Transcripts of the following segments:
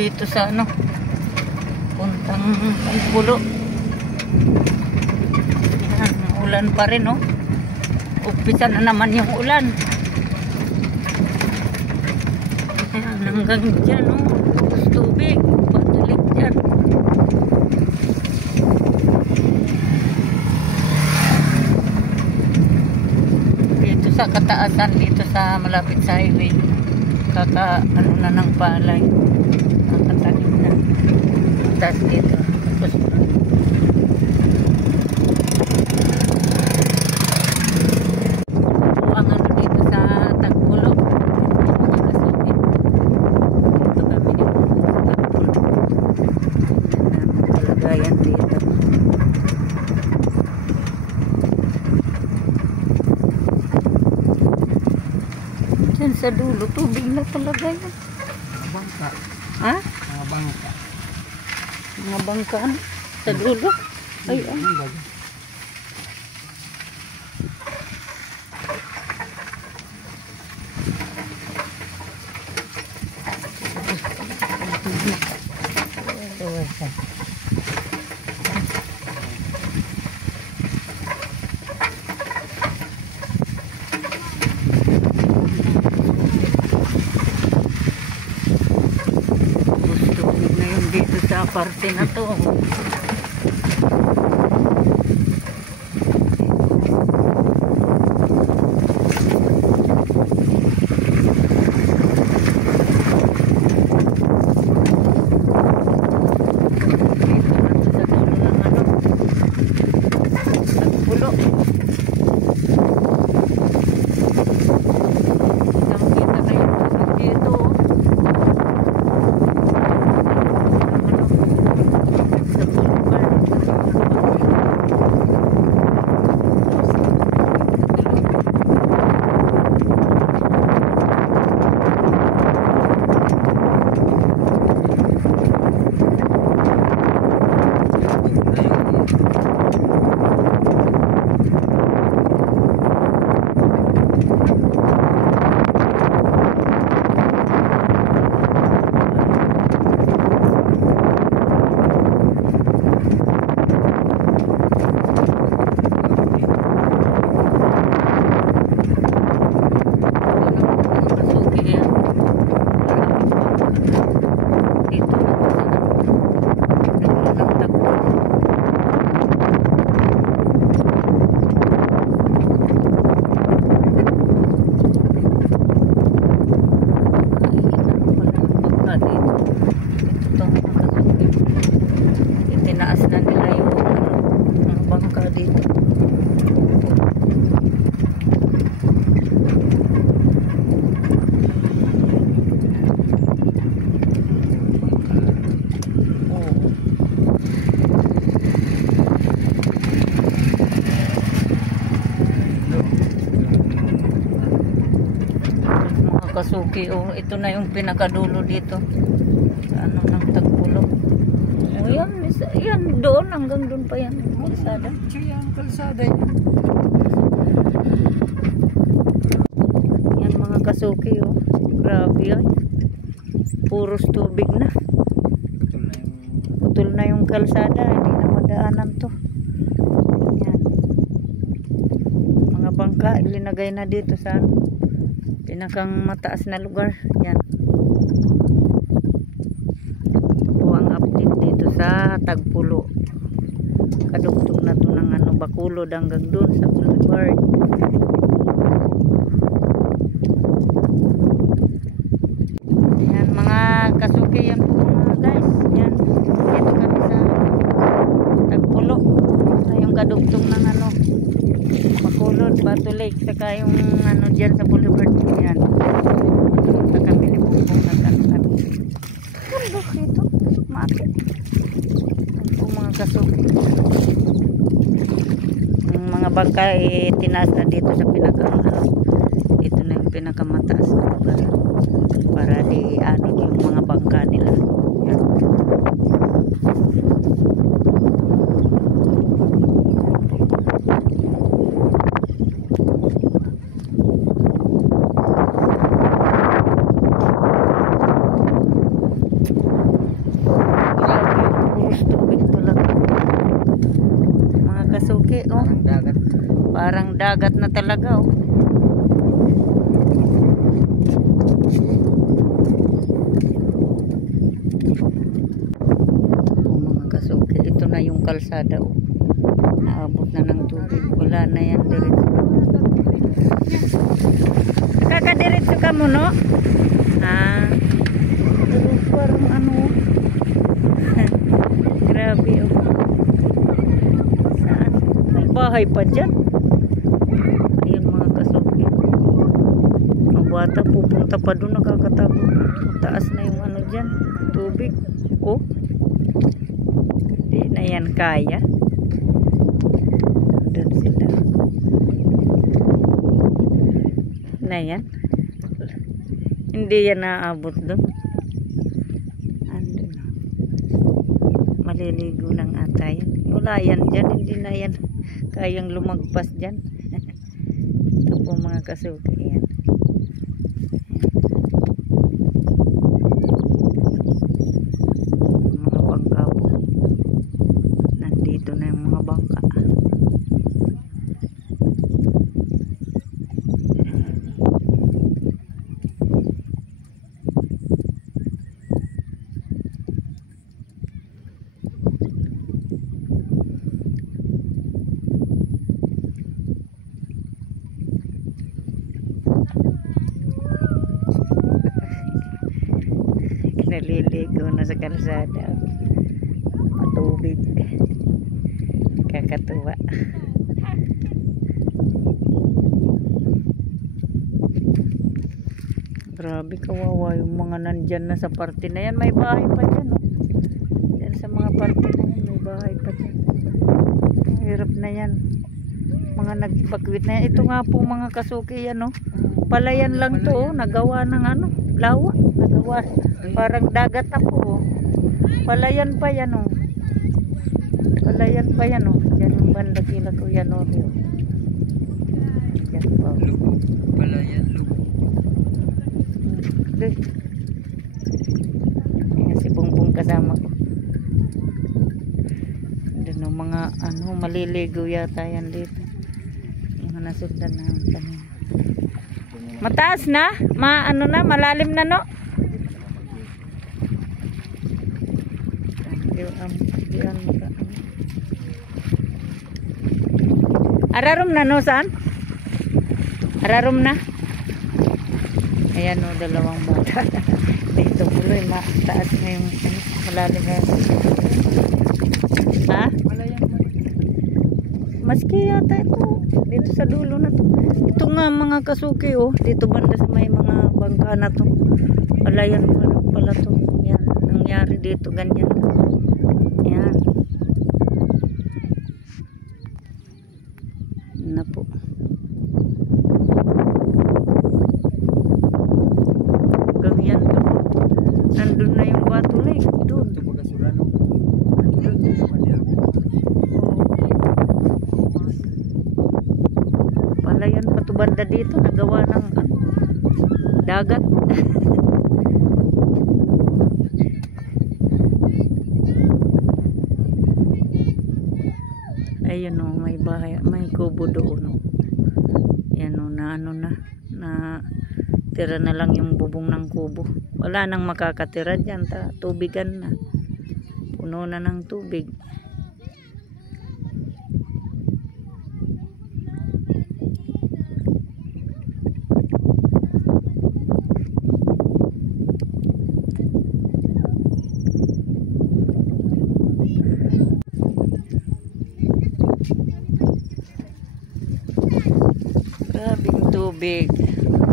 dito sa ano, puntang Pulo. Yan, ulan pa rin, oh. Umpisa na naman yung ulan. Ayan, hanggang dyan, oh. Tubig, patulik dyan. Dito sa kataasan, dito sa malapit sa highway, ano na ng palay, nakatanim na. Tapos dito, tapos ang ano dito sa Tagpulo, dito kami dito sa Tagpulo. Kalagayan dito. Diyan sa dulo, tubig na talaga yan. Bangka. Ha? Mga bangka. Mga bangkaan sa dulo. Ay, ay. Dito sa parte na to. Itinaas na nila yung mga bangka dito. Mga kasuki, oh, ito na yung pinakadulo dito. Ano ng Tagpulo. Oh, yan doon, hanggang doon pa yan. Kalsada. Yan, kalsada yan. Yan mga kasuki, oh. Grabe yan. Puros tubig na. Putol na yung kalsada. Hindi na madaanan to. Yan. Mga bangka, ilinagay na dito sa pinakang mataas na lugar. Yan. Sa Tagpulo, kadugtong na to ng ano, Bacolod hanggang doon sa Boulevard. Yan mga kasuki, yan po mga guys. Yan, dito kami sa Tagpulo, yung kadugtong ng ano, Bacolod, Bato Lake, saka yung ano dyan sa Boulevard. Yan, punta kami ni Bukong nag-ano kami. Ganda dito, makit. Mga kasuki, yung mga bangka tinaas na dito sa pinakang ano, ito na yung pinakamataas na lugar para di ano yung mga bangka nila. Yan. dagat na talaga oh. Mga kasuki, ito na yung kalsada oh. Naabot na ng tubig, wala na yan diretso. Kakadiretso ka mo no? Pero parang ano grabe oh. Saan? May bahay pa dyan. Ayun mga kasuki. Mga bata pupunta pa doon, nakakatakot. Taas na yung ano dyan, tubig. Oh. Hindi na yan kaya. Doon sila. Na yan. Hindi yan naabot doon. Andun. Maliligo ng ata yan. Wala yan dyan. Hindi na yan kayang lumagpas dyan. Ito po mga kasuki yan. Mga bangka po. Nandito na yung mga bangka. Naliligo na sa kalsada, matubig, kakatuwa. Grabe, kawawa yung mga nandyan na sa parte na yan. May bahay pa dyan oh. Yan sa mga parte na yan, may bahay pa dyan. Hirap na yan, mga nagbakwit na yan. Ito nga po mga kasuki yan oh. Palayan lang to oh. Nagawa ng ano, lawa. Nagawa, parang dagat na po oh. Palayan pa yan oh. Palayan pa yan oh. Yan yung banda kila ko yan oh. Yan po. Palayan, lupo. Yan si Bongbong kasama ko. Doon oh, mga ano, maliligo yata yan dito. Mga nasundan na kanina. Mataas na? Ano na? Malalim na no? Ararom na no? Saan? Ararom na? Ayan o, dalawang bata. Dito puloy, mataas na yung malalim na. Ha? Maski yata ito. Dito sa dulo na to. Ito nga mga kasuki oh. Dito banda sa may mga bangka na to. Palayan pala to. Yan. Nangyari dito ganyan. Yan. Na po. Ganyan to. Nandun na yung Bato Lake. Doon. Ito Pagasurano. Doon sa Mandiago. Palayan pa to banda dito. Nagawa ng dagat. Ayun o, may bahay, may kubo doon o. Yan o, na ano na tira na lang yung bubong ng kubo. Wala nang makakatira dyan, tubigan na. Puno na ng tubig. Grabing tubig.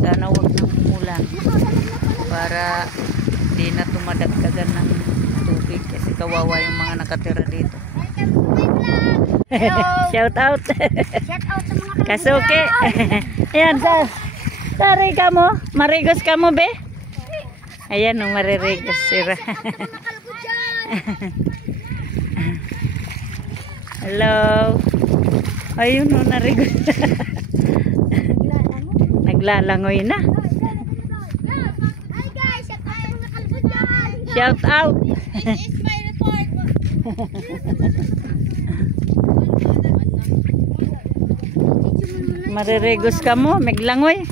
Sana wag nang umulan para di na tumadagdagan ng tubig kasi kawawa yung mga nakatira dito. Shout out. Shout out sa mga Kasuki. Ayan, sorry ka mo. Marigos ka mo, be? Ayan, no, maririgos sira. kalbo dyan. Hello. Ayun, no, narigos. Naglalangoy na. Hi guys, shout out sa mga kalbo dyan. Shout out. This is my report. Mariregos ka mo, meglangoy.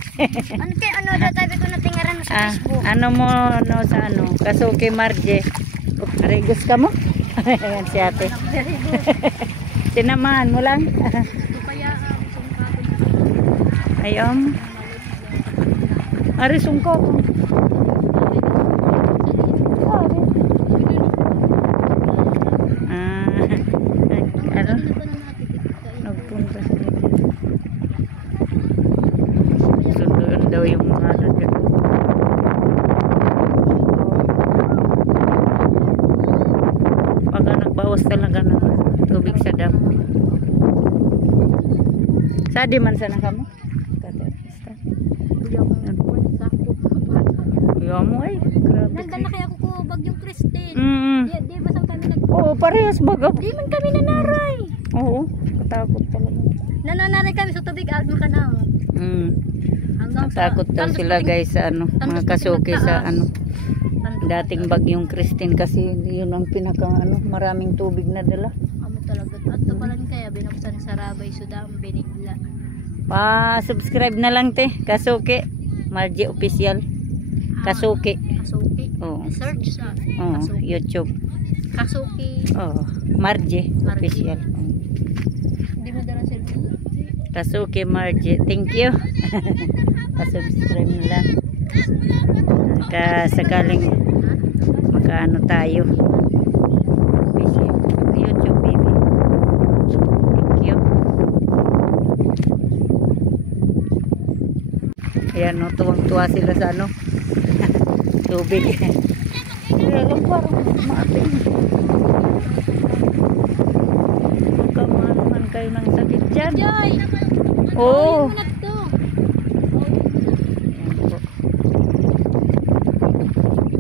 Ano tayo, ano daw tayo ko na tingaran mo sa Facebook? Ano mo no sa ano, Kasuki Marje. Mariregos ka mo? Ayan si ate. Sinamahan mo lang. Ayom. Ari sungkok. Ano? Nagpunta sila. Sunduin daw yung mga ano dyan. Pagka nagbawas talaga ng tubig sa dam. Sadi man sana kamo? Kuya mo ay. Grabe. Nandun na kaya ko bagyong Christine. Di ba saan kami Oo, parehas baga. Di man kami nanaray. Oo, katakot talaga. Nananaray kami sa tubig at makanaw. Hanggang sa Takot daw sila guys sa ano, mga Kasuki sa ano. Dating bagyong Christine kasi yun ang pinaka ano, maraming tubig na dala. Amo talaga. At tapalan kaya binuksan sa Rabay Sudam Benigla. Pa-subscribe na lang te, Kasuki Marje Official. Kasuki. Kasuki. Oo. Search sa Oo, Kasuki. YouTube. Kasuki. Oo, Marje Official. Hindi mo dala cellphone. Kasuki Marje. Thank you. Pa-subscribe na lang. Sakaling makaano tayo. Official. YouTube baby. Thank you. Ayan no, tuwang-tuwa sila sa ano. Tubig. Alam parang maating. Magkamahal man kayo ng sakit dyan. Joy! Oo. Muna to.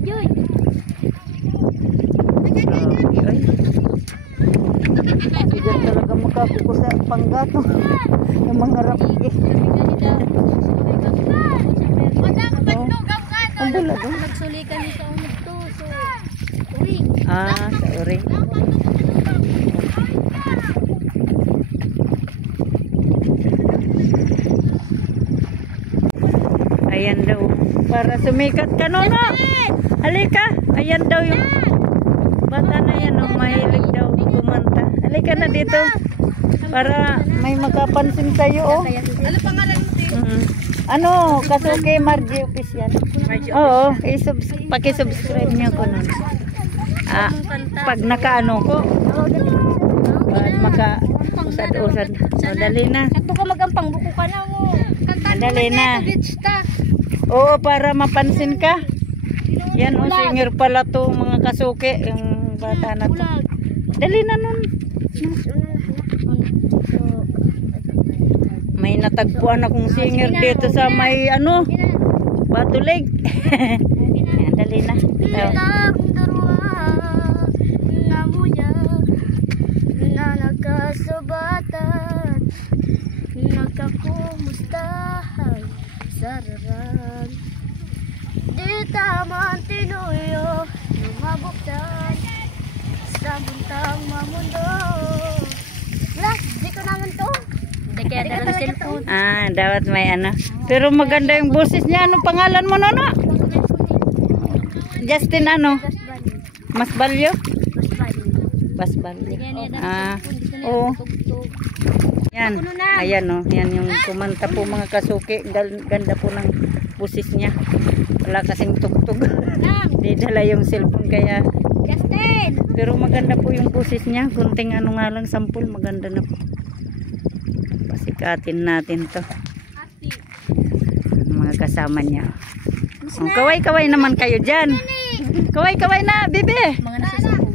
Joy! Ay. Bigan talaga makakuko sa panggato. Yung mga rapige. Ang bulag. Nagsulikan ni sa unod to. So, uring. Sa uring. Ayan daw. Para sumikat ka no. Halika. Ayan daw yung bata na yan. Mahilig daw kumanta. Halika na dito. Para may makapansin tayo. Oh. Ano pangalan mo? Ano, Kasuki Marje Official. Oo, paki-subscribe niyo ko nun. Pag nakaano ko, pag maka-usad-usad. Dali na. Sakto ka magampang buko ka na mo. Dali na. Oo, para mapansin ka. Yan, o singer pala to mga Kasuki. Yung bata na to. Dali na nun. May natagpuan akong singer dito sa may ano, Batulig. Yan, dali na. Namuya na nagkasabatan, nagkakumustahan sararan. Di taman tinuyo lumabuktan sa buntang mamundo. Wala, di ko naman to. Kaya dala ng cellphone. Dapat may ano. Pero maganda yung boses niya. Anong pangalan mo, Nono? Justin ano? Mas Balyo? Mas Balyo. Oo. Yan. Ayan o. Yan yung kumanta po mga Kasuki. Ganda po ng boses niya. Wala kasing tugtog. Di dala yung cellphone kaya. Justin! Pero maganda po yung boses niya. Kunting ano nga lang sampul. Maganda na po. Pasikatin natin to. Mga kasama niya. Kaway-kaway naman kayo dyan. Kaway-kaway na, bebe. Mga nasusuko.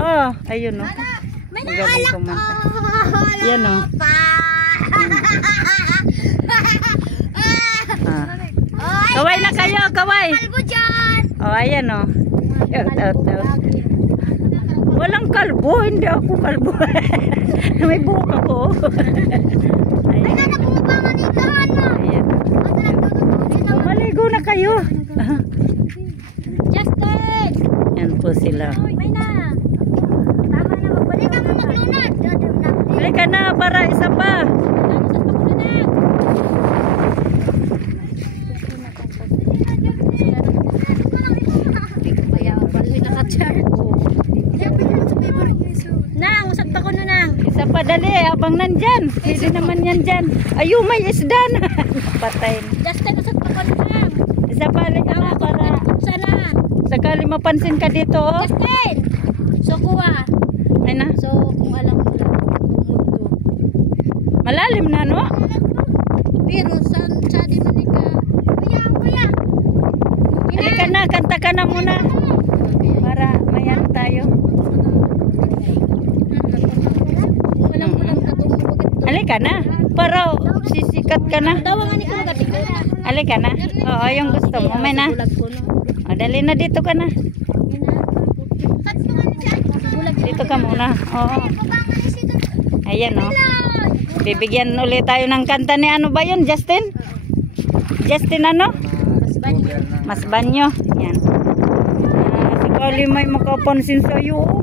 Oh, ayun o. May Magaling kumanta. Yan o. Kaway na kayo, kaway. Kalbo dyan! Oh, ayan o. Walang kalbo, hindi ako kalbo. May buhok ako. Ay, nana, pumabangan ito, ano? Ayan. Ang Maligo na kayo. Justin! Yan po sila. May na. Tama na, magbalik ka mo maglunad. Halika na para isa pa. Ano sa pakulunad? Isa pa dali, abang nandyan. Pwede naman yan dyan. Ayun, may isda na. Patay na. Justin, usap pa ko lang. Isa pa rin ka na para Sana. sakali mapansin ka dito. Oh. Justin! So, kuha. Ay na. So, kung alam mo lang. Kumuto. Malalim na, no? Pero, sa di manika. Kuya. Halika na, kanta ka na muna. Para mayan tayo. Walang katong bakit. Halika na. Para sisikat ka na. Tawangan ni ko magatiko. Halika na. Oo, yung gusto mo. May na. O, dali na dito ka na. Dito ka muna. Oo. Ayan, o. Bibigyan ulit tayo ng kanta ni ano ba yun, Justin? Justin ano? Mas Banyo. Yan. Sakali may makapansin sa'yo.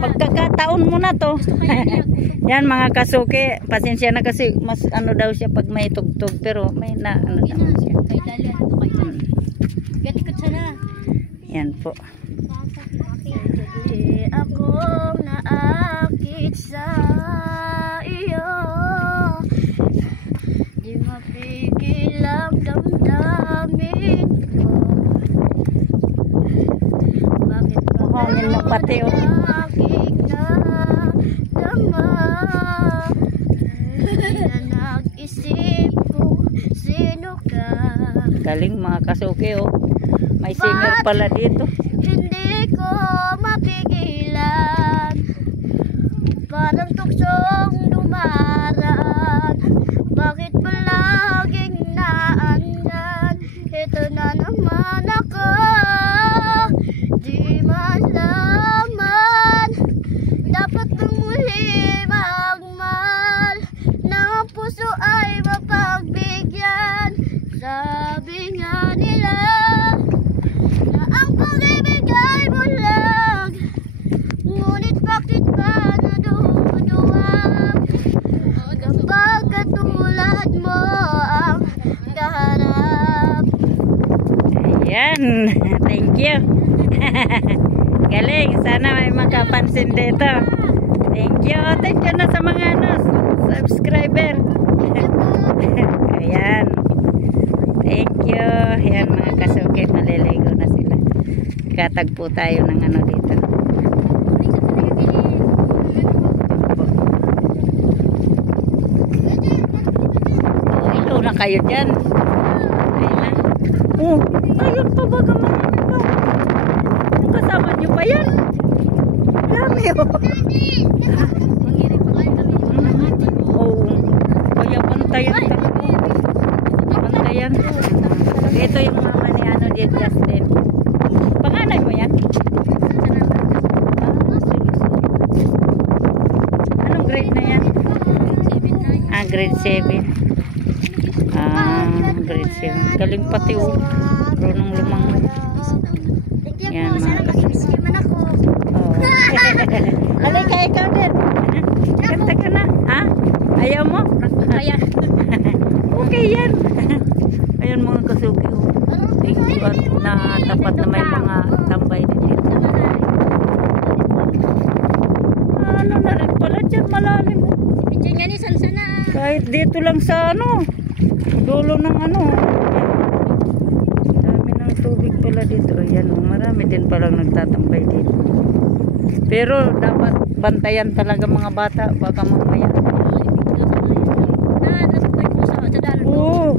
Pagkakataon mo na to. Yan mga kasuki. Pasensya na kasi mas ano daw siya pag may tugtog. Pero may na ano naman siya. Yan po. Akong naakit sa iyo, di mapigil ang damdamin ko. Bakit ba Hangin na pati, oh. aking nadama? Na nag-isip kung sino ka. Galing mga kasuki, oh. May singer pala dito. Hindi ko mapigilan, parang tuksong dumaraan. Bakit palaging naandyan? Ito na naman ako, di malaman. Dapat kang muli magmahal, na ang puso ay mapagbigyan. Sabi nga nila na ang pag-ibig ay bulag, ngunit bakit ba naduduwag kapag katulad mo ang kaharap? Ayan. Thank you. Galing. Sana may makapansin dito. Thank you. Thank you na sa mga subscriber. Ayan. Thank you. Ayan mga kasuki. Maliligo na sila. Katagpo tayo ng ano dito. Oh, ilo na kayo dyan. Ayun na. Oh, ayun pa ba marami pa? Kasama nyo pa yan? Dami oh. Oh, kaya pantayan talaga. Pantayan. Ito yung mama ni ano din, Justin. Panganay mo yan? Anong grade na yan? Ah, grade 7. Ah, grade 7. Galing pati oh. Runong lumangoy. Yan mga kasuki. Oh. Halika ikaw din. Kanta ka na. Ha? Ayaw mo? Okay yan. Ayun mga kasuki oh. At na tapat na may mga tambay din dito. Ano na rin pala dyan malalim. Kahit dito lang sa ano, dulo ng ano. Dami ng tubig pala dito. Ayan, marami din palang nagtatambay dito. Pero dapat bantayan talaga mga bata. Baka mamaya. Oo.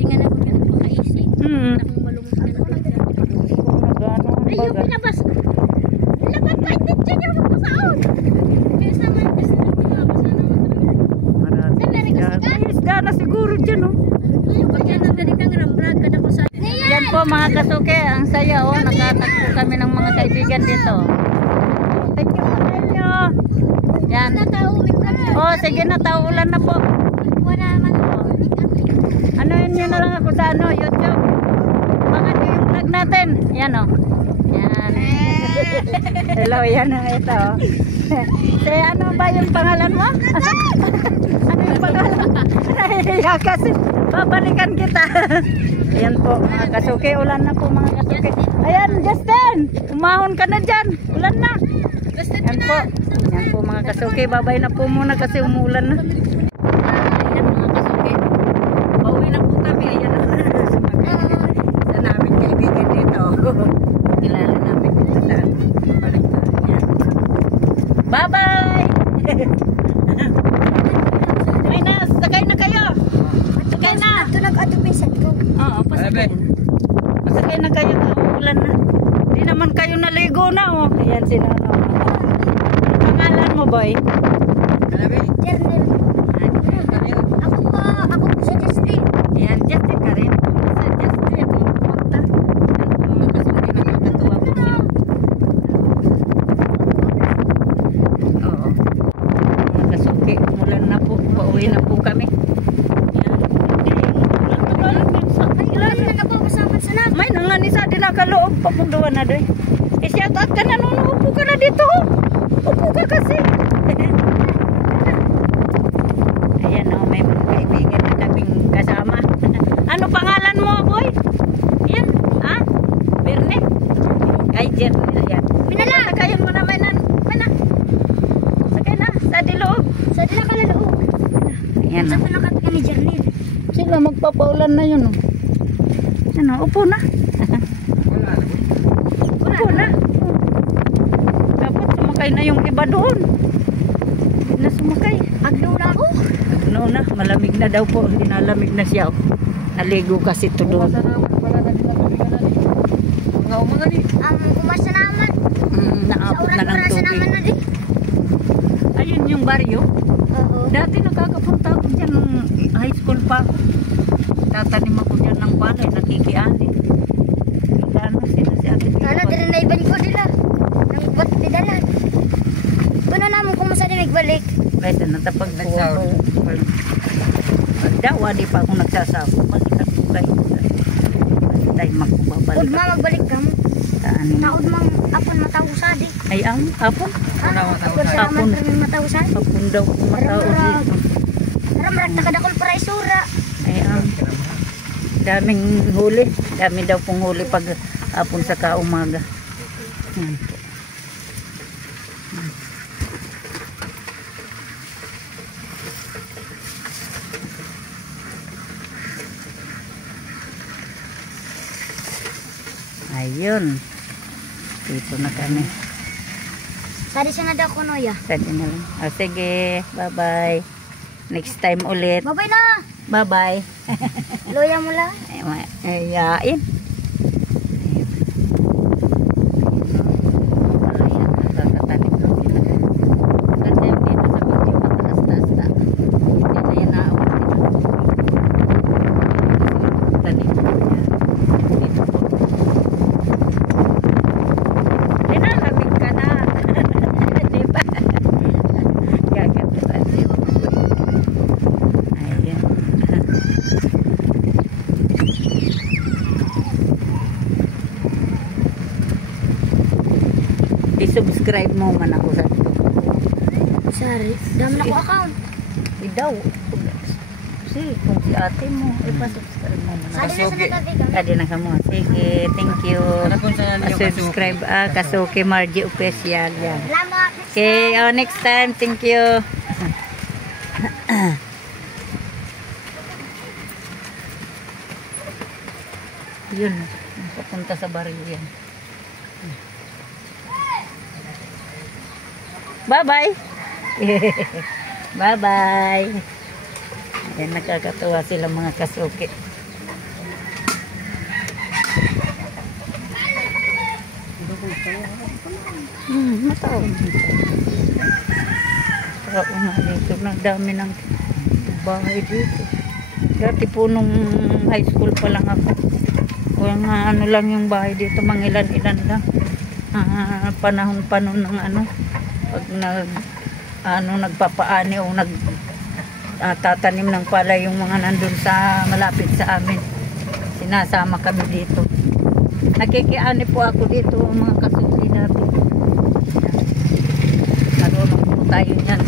Tingnan ako ka nagpakaisip. Akong malungos ka na pagka. Ayun, pinabas. Lapat ka, hindi dyan yung magpasaon. Kaya sa mga kasi nagpapabas na naman. Marami. May isda na siguro dyan oh. Ayun, pag yan ang galing kang rambrad ka na ko sa... Yan po mga kasuke, ang saya oh. Nakatagpo kami ng mga kaibigan dito. Thank you po sa inyo. Yan. Oh, sige na, taulan na po. Wala naman ako. Ano yun na lang ako sa ano, YouTube. Baka nyo yung vlog natin. Yan o. Yan. Hello, yan o. Ito o. Ano ba yung pangalan mo? Ano yung pangalan? Nahihiya kasi. Babalikan kita. Ayan po mga kasuki. Ulan na po mga kasuki. Ayan, Justin. Umahon ka na dyan. Ulan na. Yan po. Yan po mga kasuki. Babay na po muna kasi umulan na. Ayan mga kasuki. Pauwi na po kami. Ayan na. Sa namin kaibigan dito. Kilala namin dito sa Baliktaran. Yan. Bye-bye! Ay na, sakay na kayo. Sakay na. Ito nag-atubisan ko. Oo, pasakay na. Pasakay na kayo. Ulan na. Hindi naman kayo naligo na. Oh. Ayan si Nono. Pangalan mo, boy? Jernel. Ako po si Justin. Ayan, Justin ka rin. Sa Justin, pumunta. Ang mga kasuki nakakatuwa po sila. Oo. Mga kasuki, umulan na po. Pauwi na po kami. Ayan. Lalo na po kasama sa namin. May nanganisa din nakaloob. Papunduan na doy. I-shout out ka na nung upo ka na dito. Upo ka kasi. Ayan o, may mga kaibigan na kaming kasama. Ano pangalan mo, boy? Yan, ha? Berne? Ay, Jerne. Ayan. Pinala. Sakayan mo naman na. Sakay na, sa diloob. Sa dila ka lalo. Ayan Sa o. panakat ka ni Jernel. Sila magpapaulan na yun o. Yan o, upo na. Upo na. Dapat sumakay na yung iba doon. Hindi na sumakay. Aglaw na ako. No na, malamig na daw po. Dinalamig na siya. Naligo kasi ito doon. Kumasa naman. Naabot na ng Sa naman tubig. na di. Ayun yung baryo. Oo. Dati nakakapunta ako dyan nung high school pa ako. Tatanim ako dyan ng palay. Nakikiani. Ano sila si ate. Sana din na iban ko nila. Nang ba't didalan. Ano naman kung masa din nagbalik. Pwede natapag dawa di pa ako nagsasawa. Balikan ko kayo. Tayo makubabalik. Ud magbalik ka mo. Saan Taod mang apon matawsa di. ay ang hapon. Apon salamat kami matawsa. Hapon daw matao dito. Tara marak nakadakol para isura. Ay ang daming huli. Dami daw pong huli pag hapon sa kaumaga. Yan po. Ayun. Dito na kami. Sadi siya na daw ko noya. Saan na lang. O sige. Bye-bye. Next time ulit. Babay na. Bye-bye. Loya mo lang. Yain. I-subscribe mo man ako sa Sorry. Dami na ko account. daw. Si, kung si ate mo, ipasubscribe mo man. Sadi na sa nagkatiga. Kadi na ka mo. Sige, thank you. Subscribe Kasuki Margie Official. Yan. Salamat. Okay, next time. Thank you. Yun, papunta sa baryo yan. Bye-bye. Bye-bye. Ayan, nakakatuwa sila mga kasuki. Matao. Matao nga dito. Nagdami ng bahay dito. Dati po nung high school pa lang ako. Kung ano lang yung bahay dito, mangilan-ilan lang. Panahon-panon ng ano. Pag nagpapaani o tatanim ng pala yung mga nandun sa malapit sa amin. Sinasama kami dito. Nakikiani po ako dito mga kasuki natin. Marunong po tayo niyan.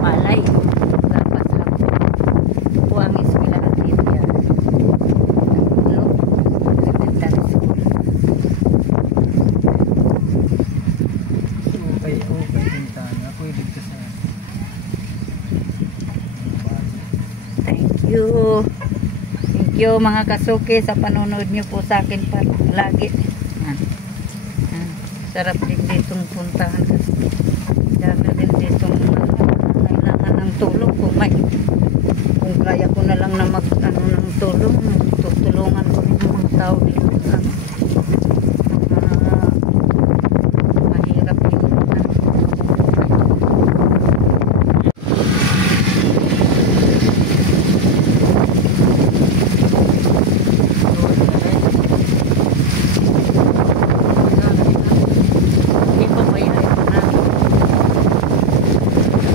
Malay. Dapat lang po ang eskwelahan dito yan. Elementary school. you mga kasuki sa panonood nyo po sa akin pa lagi. Yan. Yan. Sarap din ditong puntahan kasi dami din ditong kailangan ng tulong kung kaya ko na lang na ng tulong, tutulungan ko rin yung mga tao dito. Mahirap yung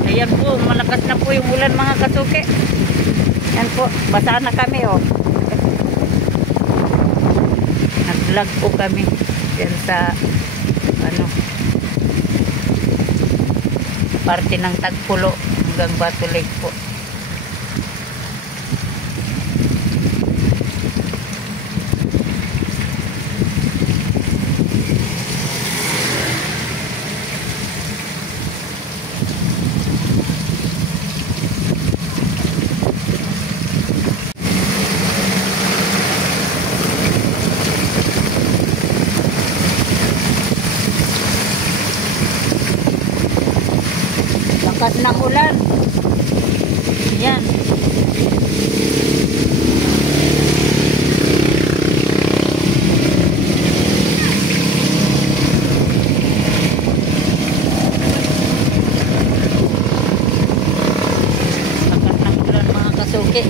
ayan po, malakas na po yung ulan mga kasuki. Yan po, basa na kami oh. Nag-vlog po kami yan sa parte ng Tagpulo hanggang Bato Lake po. Lakas ng ulan. Yan. Lakas ng ulan mga kasuki.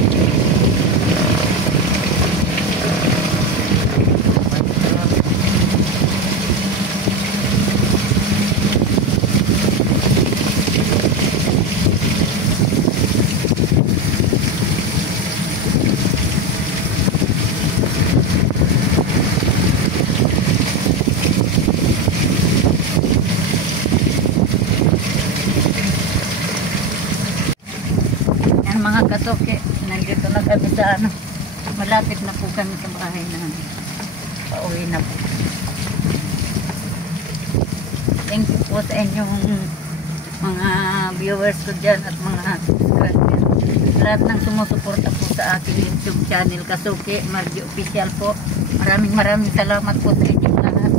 Mga kasuki, nandito na kami sa malapit na po kami sa bahay na pauwi na po. Thank you po sa inyong mga viewers ko dyan at mga subscribers. Lahat ng sumusuporta po sa aking YouTube channel Kasuki Margie Official po. Maraming salamat po sa inyong lahat.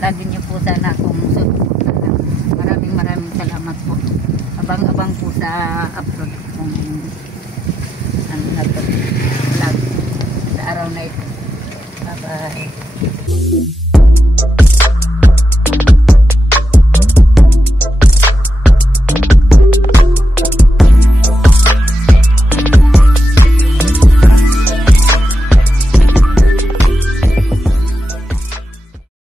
Lagi niyo po sana akong suportahan. Maraming salamat po. Abang-abang po sa upload kung vlog sa araw na ito. Bye bye.